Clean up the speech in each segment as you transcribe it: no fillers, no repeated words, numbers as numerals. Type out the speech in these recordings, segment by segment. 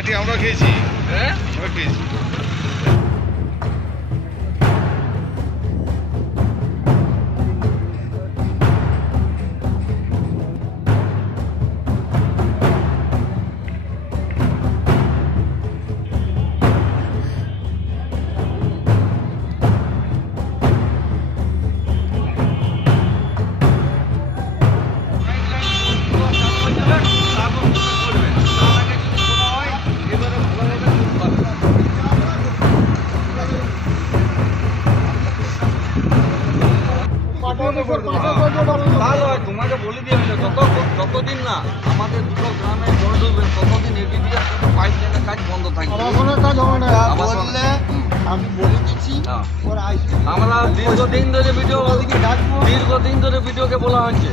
লাঠি আমরা খেয়েছি। হ্যাঁ আমরা খেয়েছি। ভালো হয় তোমাকে বলে দিয়ে যতদিন না আমাদের দুটো গ্রামে জল ডুববে ততদিন এবিডিএস পাইপ লাইনের কাজ বন্ধ থাকবে। আমি বলে দিচ্ছি আমরা দীর্ঘদিন ধরে ভিডিওকে বলা হচ্ছে।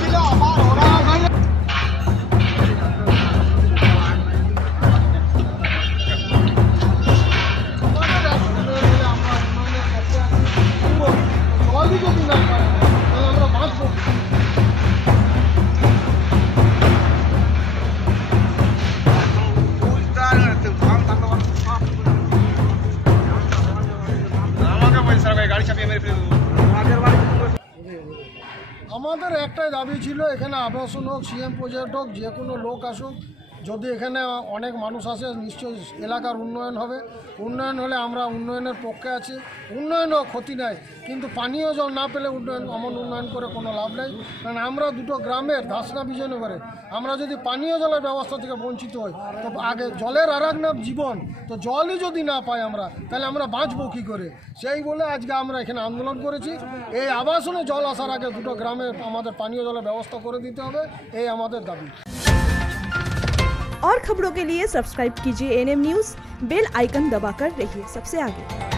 ছিল আবার ওরা আমাদের একটাই দাবি ছিল, এখানে আবাসন হোক, সিএম প্রজেক্ট হোক, যে কোনো লোক আসুক, যদি এখানে অনেক মানুষ আসে নিশ্চয়ই এলাকার উন্নয়ন হবে। উন্নয়ন হলে আমরা উন্নয়নের পক্ষে আছি। উন্নয়ন হোক, ক্ষতি নাই, কিন্তু পানীয় জল না পেলে উন্নয়ন করে কোনো লাভ নেই। কারণ আমরা দুটো গ্রামের ধাসনা বিজয়নগরে আমরা যদি পানীয় জলের ব্যবস্থা থেকে বঞ্চিত হই, তো আগে জলের আর এক নাম জীবন। তো জলই যদি না পাই আমরা, তাহলে আমরা বাঁচবো কী করে? সেই বলে আজকে আমরা এখানে আন্দোলন করেছি। এই আবাসনে জল আসার আগে দুটো গ্রামে আমাদের পানীয় জলের ব্যবস্থা করে দিতে হবে, এই আমাদের দাবি। और खबरों के लिए सब्सक्राइब कीजिए एनएम न्यूज़, बेल आइकन दबाकर रहिए सबसे आगे।